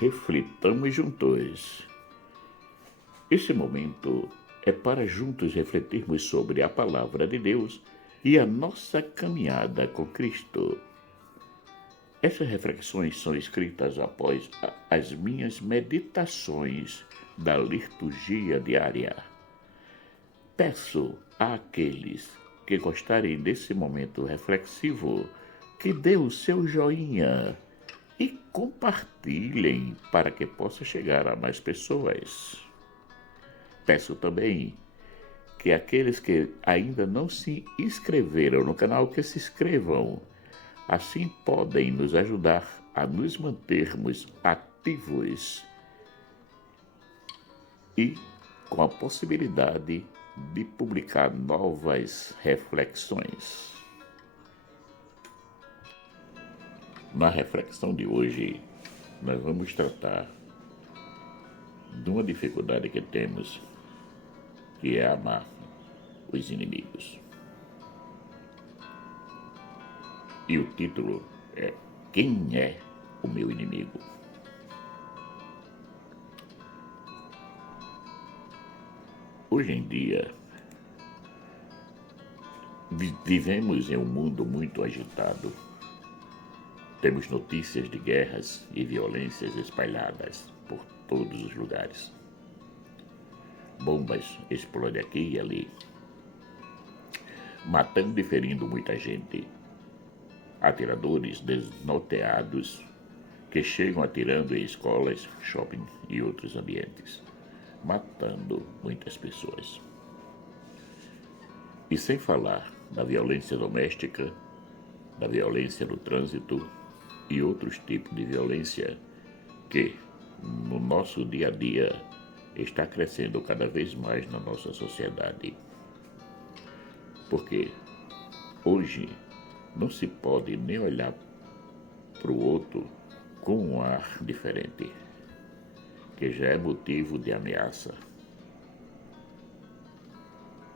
reflitamos juntos. Esse momento é para juntos refletirmos sobre a palavra de Deus e a nossa caminhada com Cristo. Essas reflexões são escritas após as minhas meditações da liturgia diária. Peço àqueles que gostarem desse momento reflexivo que dê o seu joinha e compartilhem para que possa chegar a mais pessoas. Peço também que aqueles que ainda não se inscreveram no canal, que se inscrevam. Assim podem nos ajudar a nos mantermos ativos e com a possibilidade de publicar novas reflexões. Na reflexão de hoje, nós vamos tratar de uma dificuldade que temos, que é amar os inimigos. E o título é Quem é o meu inimigo? Hoje em dia, vivemos em um mundo muito agitado. Temos notícias de guerras e violências espalhadas por todos os lugares. Bombas explodem aqui e ali, matando e ferindo muita gente. Atiradores desnorteados que chegam atirando em escolas, shopping e outros ambientes, matando muitas pessoas. E sem falar da violência doméstica, da violência no trânsito e outros tipos de violência que, no nosso dia a dia, está crescendo cada vez mais na nossa sociedade. Porque hoje não se pode nem olhar para o outro com um ar diferente, que já é motivo de ameaça.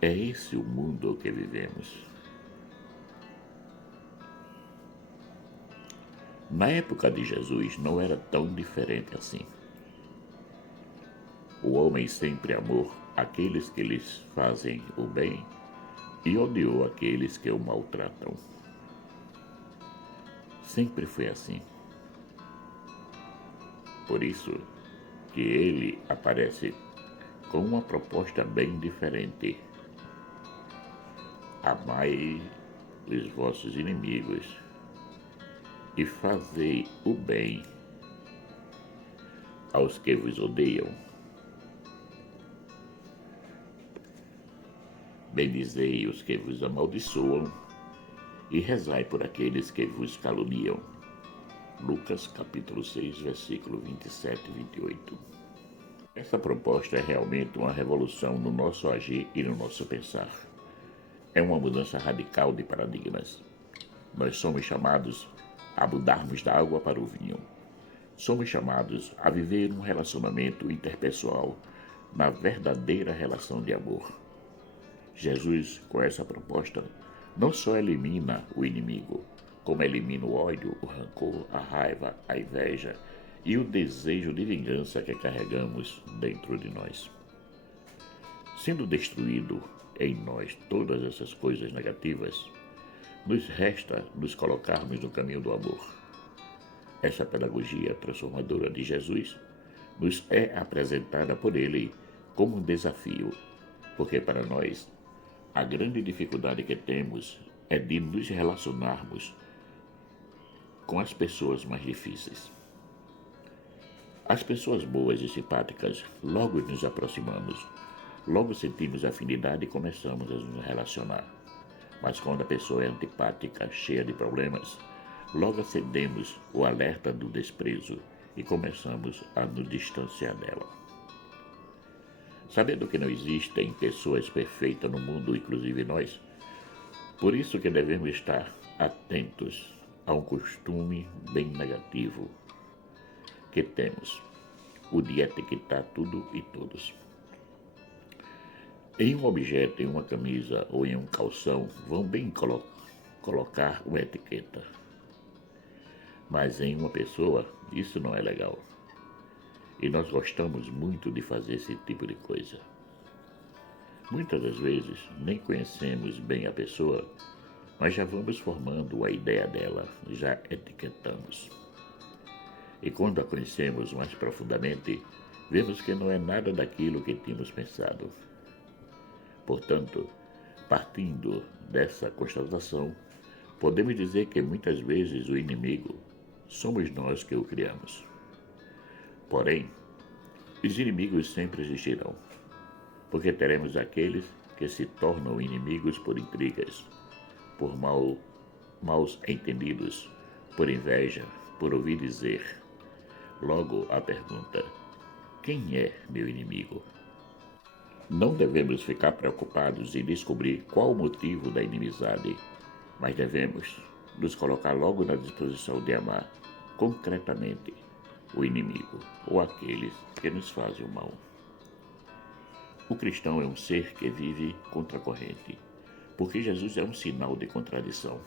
É esse o mundo que vivemos. Na época de Jesus não era tão diferente assim. O homem sempre amou aqueles que lhes fazem o bem e odiou aqueles que o maltratam. Sempre foi assim. Por isso que ele aparece com uma proposta bem diferente. Amai os vossos inimigos e fazei o bem aos que vos odeiam. Bendizei os que vos amaldiçoam e rezai por aqueles que vos caluniam. Lucas capítulo 6, versículo 27 e 28. Essa proposta é realmente uma revolução no nosso agir e no nosso pensar. É uma mudança radical de paradigmas. Nós somos chamados a mudarmos da água para o vinho. Somos chamados a viver um relacionamento interpessoal na verdadeira relação de amor. Jesus, com essa proposta, não só elimina o inimigo, como elimina o ódio, o rancor, a raiva, a inveja e o desejo de vingança que carregamos dentro de nós. Sendo destruído em nós todas essas coisas negativas, nos resta nos colocarmos no caminho do amor. Essa pedagogia transformadora de Jesus nos é apresentada por ele como um desafio, porque para nós a grande dificuldade que temos é de nos relacionarmos com as pessoas mais difíceis. As pessoas boas e simpáticas, logo nos aproximamos, logo sentimos afinidade e começamos a nos relacionar. Mas quando a pessoa é antipática, cheia de problemas, logo acendemos o alerta do desprezo e começamos a nos distanciar dela. Sabendo que não existem pessoas perfeitas no mundo, inclusive nós, por isso que devemos estar atentos a um costume bem negativo que temos, o de etiquetar tudo e todos. Em um objeto, em uma camisa ou em um calção, vão bem colocar uma etiqueta. Mas em uma pessoa, isso não é legal. E nós gostamos muito de fazer esse tipo de coisa. Muitas das vezes nem conhecemos bem a pessoa, mas já vamos formando a ideia dela, já etiquetamos. E quando a conhecemos mais profundamente, vemos que não é nada daquilo que tínhamos pensado. Portanto, partindo dessa constatação, podemos dizer que muitas vezes o inimigo somos nós que o criamos. Porém, os inimigos sempre existirão, porque teremos aqueles que se tornam inimigos por intrigas, por maus entendidos, por inveja, por ouvir dizer. Logo a pergunta: quem é meu inimigo? Não devemos ficar preocupados em descobrir qual o motivo da inimizade, mas devemos nos colocar logo na disposição de amar concretamente o inimigo ou aqueles que nos fazem o mal. O cristão é um ser que vive contra a corrente, porque Jesus é um sinal de contradição.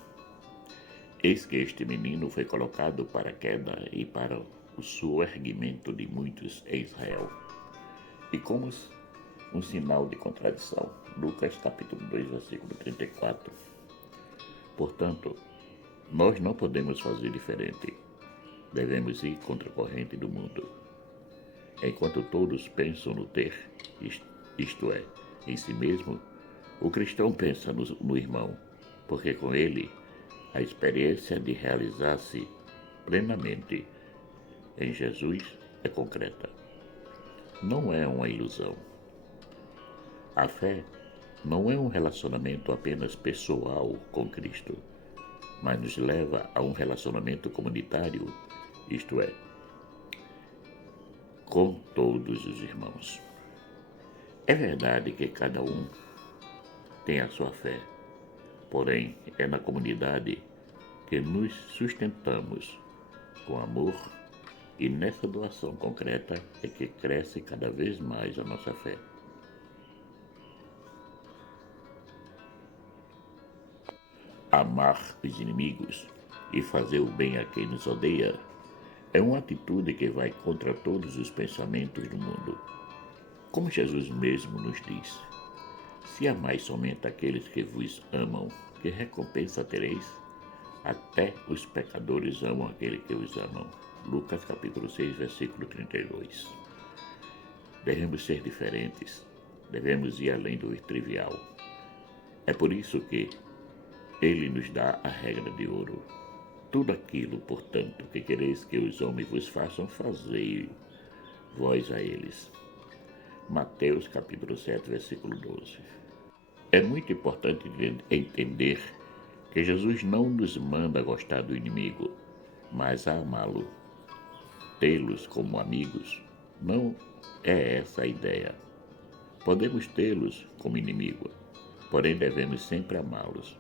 Eis que este menino foi colocado para a queda e para o soerguimento de muitos em Israel. E como um sinal de contradição. Lucas capítulo 2, versículo 34. Portanto, nós não podemos fazer diferente. Devemos ir contra a corrente do mundo. Enquanto todos pensam no ter, isto é, em si mesmo, o cristão pensa no irmão, porque com ele a experiência de realizar-se plenamente em Jesus é concreta. Não é uma ilusão. A fé não é um relacionamento apenas pessoal com Cristo, mas nos leva a um relacionamento comunitário, isto é, com todos os irmãos. É verdade que cada um tem a sua fé, porém é na comunidade que nos sustentamos com amor e nessa doação concreta é que cresce cada vez mais a nossa fé. Amar os inimigos e fazer o bem a quem nos odeia é uma atitude que vai contra todos os pensamentos do mundo. Como Jesus mesmo nos diz: se amais somente aqueles que vos amam, que recompensa tereis? Até os pecadores amam aquele que os amam. Lucas capítulo 6, versículo 32. Devemos ser diferentes, devemos ir além do trivial. É por isso que ele nos dá a regra de ouro. Tudo aquilo, portanto, que quereis que os homens vos façam, fazei vós a eles. Mateus capítulo 7, versículo 12. É muito importante entender que Jesus não nos manda gostar do inimigo, mas a amá-lo. Tê-los como amigos não é essa a ideia. Podemos tê-los como inimigo, porém devemos sempre amá-los.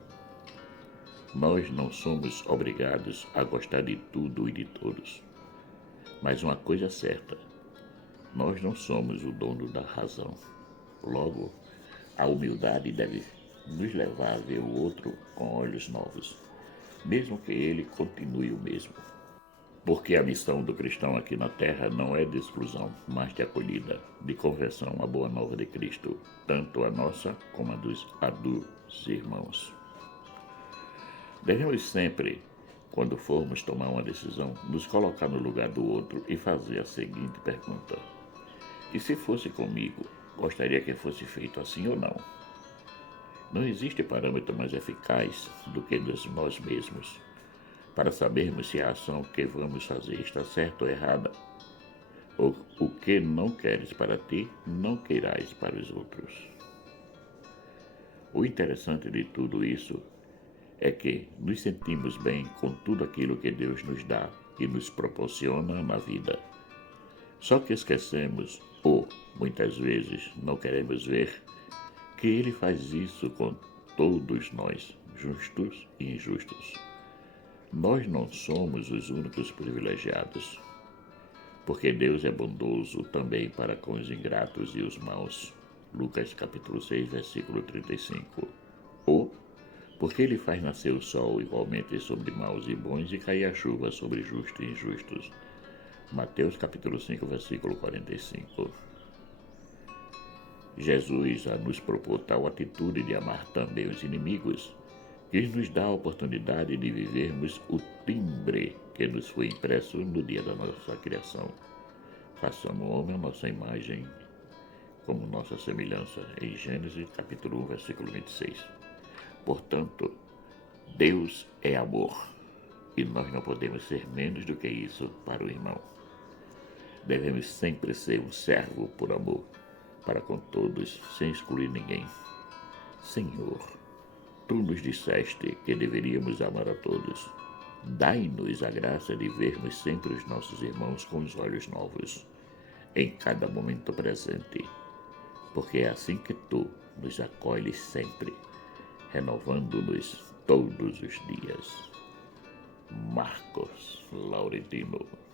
Nós não somos obrigados a gostar de tudo e de todos. Mas uma coisa é certa, nós não somos o dono da razão. Logo, a humildade deve nos levar a ver o outro com olhos novos, mesmo que ele continue o mesmo. Porque a missão do cristão aqui na terra não é de exclusão, mas de acolhida, de conversão à boa nova de Cristo, tanto a nossa como a dos irmãos. Devemos sempre, quando formos tomar uma decisão, nos colocar no lugar do outro e fazer a seguinte pergunta: e se fosse comigo, gostaria que fosse feito assim ou não? Não existe parâmetro mais eficaz do que nós mesmos, para sabermos se a ação que vamos fazer está certa ou errada. O que não queres para ti, não queirás para os outros. O interessante de tudo isso é que nos sentimos bem com tudo aquilo que Deus nos dá e nos proporciona na vida. Só que esquecemos, ou muitas vezes não queremos ver, que Ele faz isso com todos nós, justos e injustos. Nós não somos os únicos privilegiados, porque Deus é bondoso também para com os ingratos e os maus. Lucas capítulo 6, versículo 35. Ou porque Ele faz nascer o sol igualmente sobre maus e bons e cair a chuva sobre justos e injustos. Mateus capítulo 5, versículo 45. Jesus, a nos propor tal atitude de amar também os inimigos, quis nos dar a oportunidade de vivermos o timbre que nos foi impresso no dia da nossa criação. Façamos o homem a nossa imagem, como nossa semelhança, em Gênesis capítulo 1, versículo 26. Portanto, Deus é amor, e nós não podemos ser menos do que isso para o irmão. Devemos sempre ser um servo por amor, para com todos, sem excluir ninguém. Senhor, Tu nos disseste que deveríamos amar a todos. Dai-nos a graça de vermos sempre os nossos irmãos com os olhos novos, em cada momento presente, porque é assim que Tu nos acolhes sempre, renovando-nos todos os dias. Marcos Laurentino.